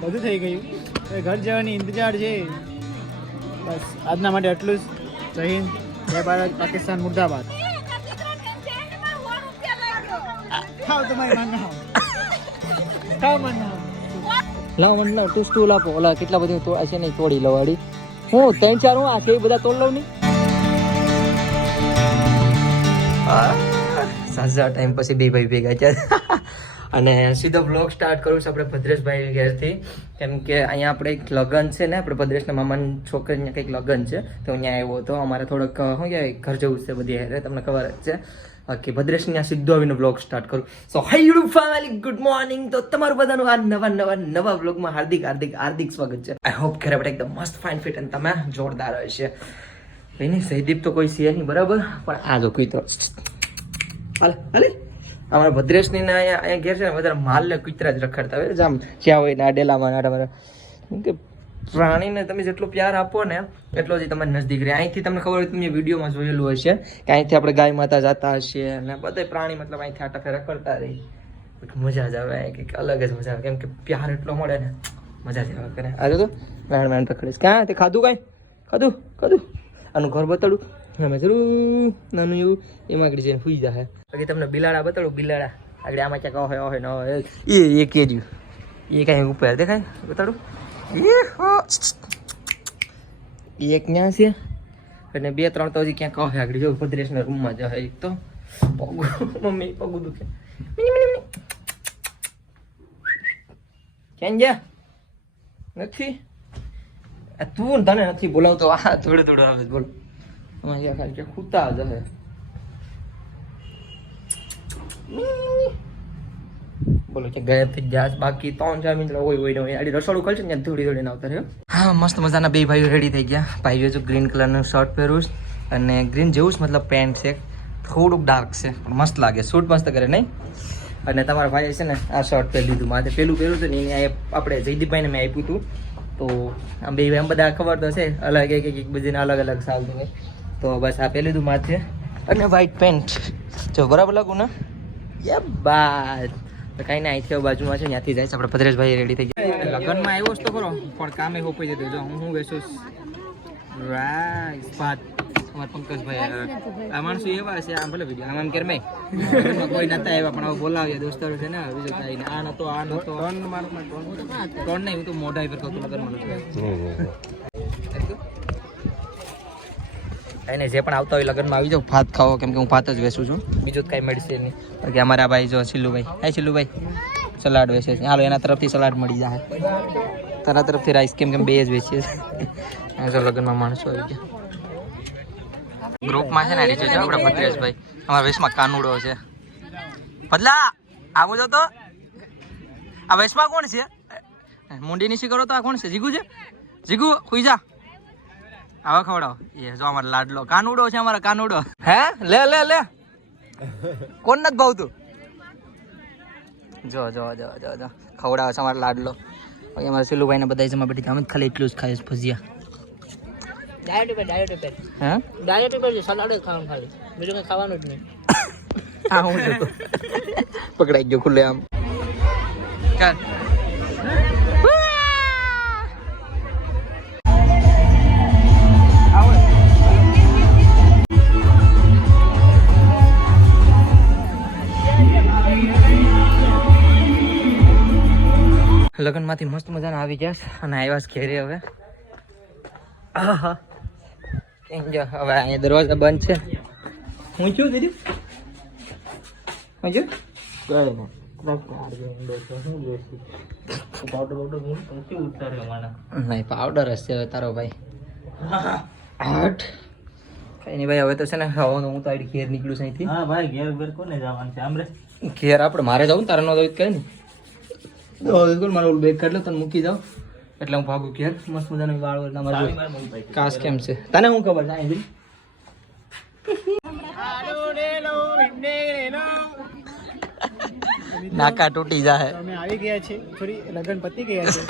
બધું થઈ ગયું. ઘર જવાની ઇંતજાર છે. બસ આજના માટે આટલું જ. જય હિન્દ, જય ભારત, પાકિસ્તાન મુર્દાબાદ. ખાઓ તમારી માન ખાઓ. ખાઓ માન ખાઓ. લાવ મને તું સ્ટૂલ આપો. ઓલા કેટલા બધી તો છે નહીં તોડી લો વાળી. હું 3-4 હું આ કેવી બધા તોડ લઉં નહીં. સાંજના ટાઈમ પછી બે ભાઈ ભેગા છે અને સીધો બ્લોગ સ્ટાર્ટ કરું છું આપણે ભદ્રેશભાઈ ઘેરથી. કેમ કે અહીંયા આપણે એક લગ્ન છે ને, આપણે ભદ્રેશના મામાની છોકરીને કંઈક લગ્ન છે તો અહીંયા આવ્યો હતો. અમારે થોડોક શું કહેવાય ઘર જવું છે બધી હેરે, તમને ખબર જ છે. ઓકે, ભદ્રેશની ત્યાં સીધો આવીને બ્લોગ સ્ટાર્ટ કરું. સો હાય યુટ્યુબ ફેમિલી, ગુડ મોર્નિંગ. તો તમારું બધાનું આ નવા બ્લોગમાં હાર્દિક સ્વાગત છે. આઈ હોપ ઘરે બધા એકદમ મસ્ત ફાઇન ફિટ અને તમે જોરદાર હશે. ભાઈ નહીં સહીદીપ તો કોઈ છે નહીં બરાબર, પણ આ જો કોઈ તો હાલે અમારા ભદ્રેશની ના અહીંયા ઘેર છે ને વધારે માલને કૂતરા જ રખડતા હોય. જામ જ્યાં હોય ને આ ડેલામાં નાટામાં. કેમ કે પ્રાણીને તમે જેટલો પ્યાર આપો ને એટલો જ તમારી નજદીક રહે. અહીંથી તમને ખબર હોય, તમને વિડીયોમાં જોયેલું હશે કે અહીંથી આપણે ગાય માતા જતા હશે અને બધા પ્રાણી મતલબ અહીંથી આટા રખડતા રહી. મજા જ આવે, કંઈક અલગ જ મજા આવે. કેમ કે પ્યાર એટલો મળે ને મજા જ આવે કરે. આજે તો વેણ રખડીશ. ક્યાં તે ખાધું કાંઈ ખાધું આનું ઘર બતાડું અમે જરૂર નાનું એવું એમાં આગળ જઈને સુઈ જાય. બાકી તમને બિલાડા બતાડું. બિલાડા આગળ આમાં ક્યાંક હોય ન હોય એ કેજ્યું એ કાંઈ ઉપર દેખાય બતાડું. એક ત્યાં છે અને 2-3 તો હજી ક્યાંક હોય આગળ. જો ભદ્રેશના રૂમમાં જાય. એક તો મમ્મી પગું દુખે. ક્યાં ગયા નથી તું તને નથી બોલાવતો. આ થોડું આવે બોલ. અમારે ખાલી ખૂતા જ હે. બોલો કે ગયા થઈ ગયા. બાકી 3-4 મિનિટ હોય આડી રસોડું ખોલશે ને થોડી આવતા રહ્યો. હા, મસ્ત મજાના બે ભાઈઓ રેડી થઈ ગયા. ભાઈઓ જો ગ્રીન કલરનું શર્ટ પહેરું અને ગ્રીન જેવું જ મતલબ પેન્ટ છે, થોડુંક ડાર્ક છે પણ મસ્ત લાગે. શૂટ મસ્ત કરે નહીં. અને તમારા ભાઈએ છે ને આ શર્ટ પહેરી લીધું. માથે પેલું પહેર્યું છે ને એને આપણે જયદીપભાઈને મેં આપ્યું હતું. તો આમ બે એમ બધા ખબર તો છે અલગ એક બીજીને અલગ ચાલતું હોય. તો બસ આ પહેરી લીધું માથે અને વ્હાઈટ પેન્ટ. જો બરાબર લાગુ ને યે બાદ કાંઈ ના અહીંથી બાજુમાં છે ત્યાંથી જાય છે. આપણે ભદ્રેશભાઈ રેડી થઈ ગયા. લગ્નમાં આવ્યો જ તો ખરો પણ કામે હોપાઈ જતું. જો હું બેસું રાઈસ ભાત. અમારા પંકજભાઈ આ માણસો એવા છે. આમ ભલે વિડીયો આમ કેર મેં કોઈ નતા આવ્યા પણ હવે બોલાવ્યા દોસ્તારો છે ને. બીજું કાંઈ આ નતો ટોન નહીં. હું તો મોઢા પર કહું લગ્નમાં એને જે પણ આવતા હોય લગ્નમાં આવી જાવ ભાત ખાઓ. કેમ કે હું ભાત જ વેચું છું, બીજું જ કાંઈ મળશે નહીં. કે અમારા ભાઈ જો સિલ્લુભાઈ, હાય સિલ્લુભાઈ સલાડ વેચે છે. હાલો એના તરફથી સલાડ મળી જાય. તારા તરફથી રાઈસ. કેમ બે જ વેચીએ છીએ. જો લગ્નમાં માણસો આવી ગયા. ગ્રુપમાં છે ને નીચે છે આપણા ભદ્રેશભાઈ. અમારા વેશમાં કાનુડો છે. બદલા આવું જો તો આ વેશમાં કોણ છે? મુંડી નીચી કરો તો આ કોણ છે? જીગુ છે. જીગુ ખુઈ જા. આવા ખવડાવો. એ જો અમારો લાડલો કાનુડો છે. અમારા કાનુડો હે લે કોણ નથી ભાવતું. જો ખવડાવે છે અમારો લાડલો. અમારા સિલ્લુભાઈ ને બધા જમા બેઠી. અમે ખાલી એટલું જ ખાઈશ ભજીયા. ડાયરેક્ટ સલાડ જ ખાવાનું ખાલી, બીજું કંઈ ખાવાનું જ નહીં. હા હું જતો પકડાઈ ગયો ખુલ્લે આમ. ચાલ લગ્નમાંથી મસ્ત મજાના આવી ગયા અને આવ્યા છે ઘેરે. હવે હવે અહીંયા દરવાજા બંધ છે. હું છું દીદી હું છું નહીં પાવડર હશે હવે તારો ભાઈ. કઈ નહીં ભાઈ હવે તો છે ને હું તો આડી ઘેર નીકળું છું અહીંથી. હા ભાઈ ઘેર કોને જવાનું છે? આમ રે ઘેર આપણે મારે જવું ને તારે ન જવું કઈ નહીં. મારો બેગ કાઢ લો તને મૂકી જાવ એટલે હું ભાગું ઘેર. મસ્ત મજાનો વાળ કાસ કેમ છે તને હું ખબર છે? નાકા તૂટી જાય. અમે આવી ગયા છે, થોડી લગ્ન પતી ગયા છે,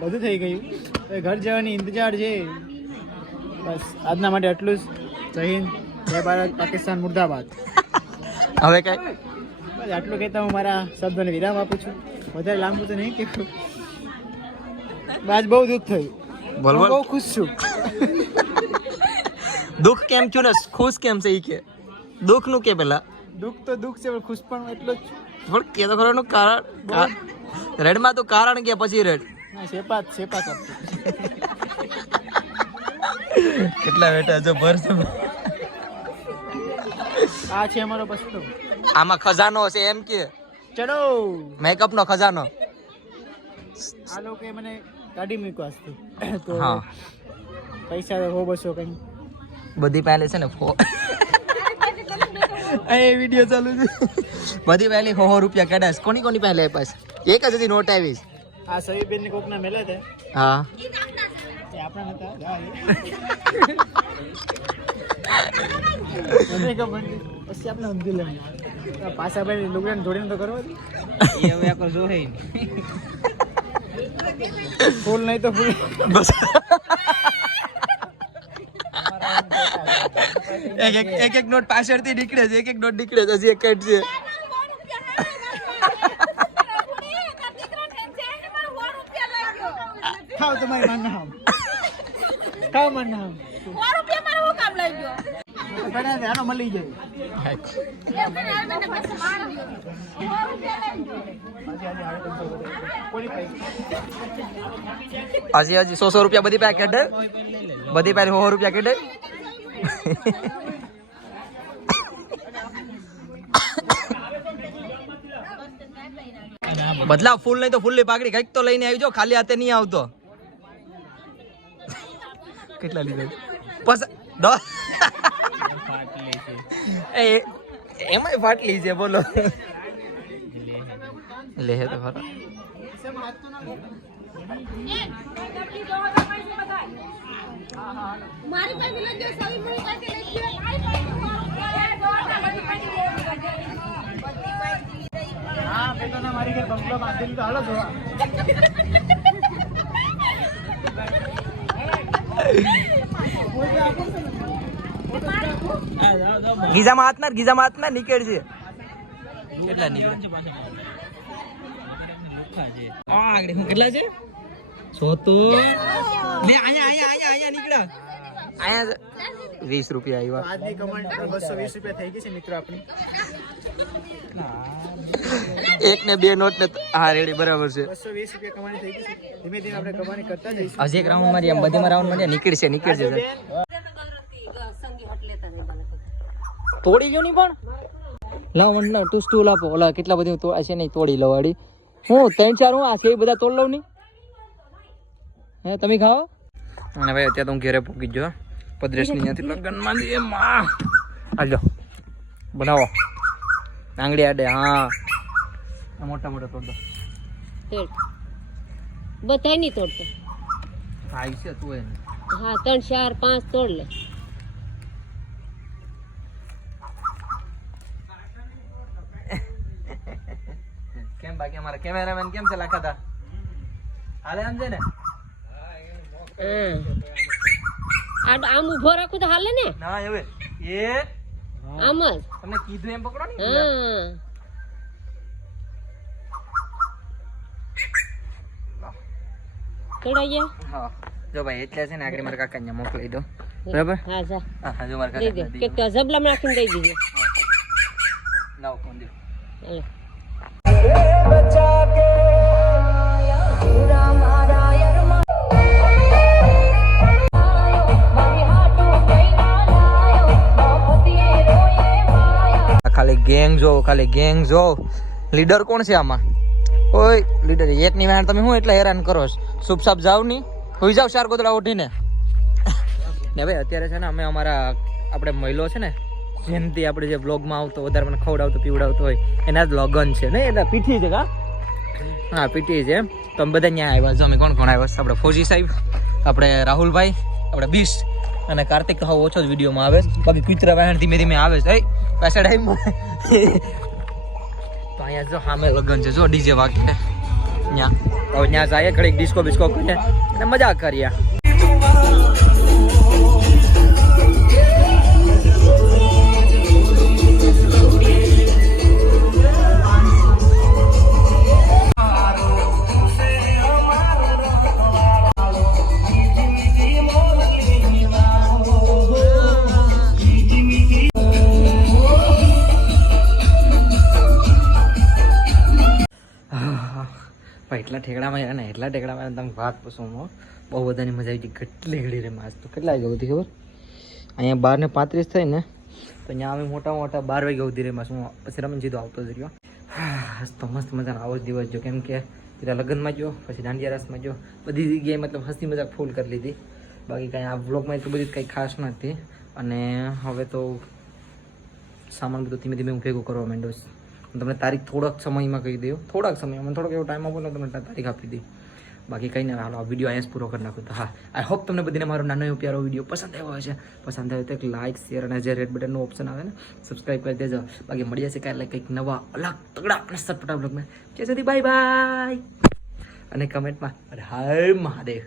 બધું થઈ ગયું. ઘર જવાની ઇંતજાર છે. બસ આજના માટે આટલું જ. જય હિન્દ, જય ભારત, પાકિસ્તાન મુર્દાબાદ. હવે કઈ બસ આટલું કહેતા હું મારા શબ્દોને વિરામ આપું છું. વધારે લાંબુ તો નહીં કહેવું. આજ બહુ દુઃખ થયું. બોલ હું બોલ. બહુ ખુશ છું. દુઃખ કેમ થયું ને ખુશ કેમ છે ઈ કે દુઃખ નું કે પેલા દુઃખ તો દુઃખ છે પણ ખુશ પણ એટલો જ. પણ કે તો ખરો એનું કારણ રેડમાં તો કારણ કે પછી રેડ હા, શેપા કરતું. કેટલા બેઠા જો ભરસો આ છે અમારો પસ્તો. આમાં ખજાનો છે એમ કે ચલો મેકઅપ નો ખજાનો આ લોકો મને કાઢી મૂક્યો આજથી. તો હા પૈસા 100-200 કઈ બધી પહેલે છે ને એ વિડિયો ચાલુ છે બધી પહેલી 100 રૂપિયા કાઢાસ કોની કોની પહેલે પાસ એક જ હતી નોટ આવી આ સહીબેન ની કોકના મેલે છે. હા એ આપણા નતા મને ખબર નહીં. પછી આપણે સમજી લેવાનું. પાછા ભાઈ લુગડાને જોડીને તો કરવા દે. એ હવે આખો જો હે ફૂલ નહીં તો ફૂલ. બસ એક એક નોટ પાછળથી નીકળે છે એક નોટ નીકળે છે હજી એક કટ છે ખાવ તમારી માન નામ ખાવ માન નામ ઘણા દે આનો મળી જાય. હજી 100 રૂપિયા બધી પેકેટ બધી પહેલી 100 રૂપિયા કેટે બદલા ફૂલ નહીં તો ફૂલની પાકડી કઈક તો લઈને આવજો ખાલી હાથે નહીં આવતો કેટલા લીધા બસ 10 એમાં ફાટલી છે બોલો લે તો ખરા મારી પાસે લઈ ગયો સવી મારી પાસે લઈ ગયો હા પેલો ના મારી કે બંગલો બાંધેલી તો હાલો જોવા. ગીઝામાં હાથ ના નીકળ છે કેટલા નીકળે કેટલા છે 100 તો લે આયા નીકળ્યા આયા 20 રૂપિયા આવ્યા. આજની કમાણી 220 રૂપિયા થઈ ગઈ છે મિત્રો આપણી. એક ને બે નોટ ને હા રેડી બરાબર છે 220 રૂપિયા કમાણી થઈ ગઈ છે. ધીમે ધીમે આપણે કમાણી કરતા જઈશું. હજી એક રાઉન્ડ મારી એમ બધીમાં રાઉન્ડ મારી નીકળશે તોડી ગયો નહીં પણ લાવ મને તું સ્ટૂલ આપો ઓલા કેટલા બધી તો છે નહીં તોડી લઉં વાડી હું 3-4 હું આ છે બધા તોડ લઉં નહીં હે તમે ખાઓ અને ભાઈ અત્યારે તો હું ઘેરે પૂકી ગયો પદ્રેશની ત્યાંથી લગ્નમાં દે માં હાલો બનાવો આંગળી આડે હા મોટા મોટા તોડ દો બધાય નહીં તોડતો ભાઈ છે તું એને હા 3 4 5 તોડ લે કેમ બાકી અમારા કેમેરામેન કેમ છે લાખાતા હાલે આમ છે ને આમ ઉભો રાખું તો હાલે ને ના હવે એ આમ જ તમને કીધું એમ પકડો ને હા તોડાઈ ગયા હા જો ભાઈ એટલે છે ને આગળ મારા કાકા ને મોકલી દો બરાબર હા જા હા જો મારા દઈ દે કાકા કે તો જબલામાં નાખીને દઈ દીધે લાવ ફોન દે હાલે ખાલી ગેંગ જો લીડર કોણ છે આમાં ઓય લીડર એક ની વાણ તમે હું એટલે હેરાન કરો શુભ સાપ જાવ ની હોઈ જાવ ચાર ગોદડા ઉઠીને ને ભાઈ અત્યારે છે ને અમે અમારા આપણે મહિલો છે ને જેમથી આપણે જે બ્લોગમાં આવતો વધારે મને ખવડાવતો પીવડાવતો હોય એના જ લગન છે ને એટલે પીઠી છે કા હા પીઠી છે તો અમે બધા ત્યાં આવ્યા જો અમે કોણ કોણ આવ્યા આપણે ફોજી સાહેબ આપણે રાહુલભાઈ આપણે બીસ અને કાર્તિક તો હવે ઓછો જ વિડીયોમાં આવે બાકી કુતરા વાહન ધીમે ધીમે આવે છે પાછળ તો અહીંયા જો સામે લગન છે જો ડીજે વાગે ત્યાં હવે ત્યાં જાય ઘડીક ડિસ્કો બિસ્કો કરીએ અને મજા કરીએ ભાઈ એટલા ઠેકડામાં યાર ને એટલા ઠેકડામાં તમે વાત પૂછો બહુ બધાની મજા આવી ગઈ. કેટલી ઘડી રે માસ તો કેટલા વાગે હતી ખબર? અહીંયા 12:35 થઈ ને તો અહીંયા અમે મોટા 12 વાગે સુધી રે માસ. હું પછી રમણ સીધો આવતો જ રહ્યો. તો મસ્ત મજાનો આવો જ દિવસ જો, કેમ કે પેલા લગ્નમાં જો, પછી દાંડિયા રસમાં જો, બધી જગ્યાએ મતલબ હસતી મજાક ફૂલ કરી લીધી. બાકી કાંઈ આ વ્લોગમાં એટલું બધું કંઈ ખાસ નથી. અને હવે તો સામાન બધું ધીમે ધીમે હું ભેગું કરવા માંડ્યો છું. હું તમને તારીખ થોડાક સમયમાં કહી દઉં, થોડાક સમયમાં થોડોક એવો ટાઈમ આપો ને તમને તારીખ આપી દઈ. બાકી કંઈ ના, હાલો આ વિડીયો અહીંયા જ પૂરો કરી નાખું. તો હા, આઈ હોપ તમને બધીને મારો નાનો એવો પ્યારો વિડીયો પસંદ આવ્યો હશે. પસંદ આવ્યો તો એક લાઇક, શેર અને જે રેડ બટનનું ઓપ્શન આવે ને સબસ્ક્રાઈબ કરી દેજો. બાકી મળી જશે કાલે કંઈક નવા અલગ તગડા અને સટપટા બ્લોગમાં. ત્યાં સુધી બાય બાય. અને કમેન્ટમાં હર મહાદેવ.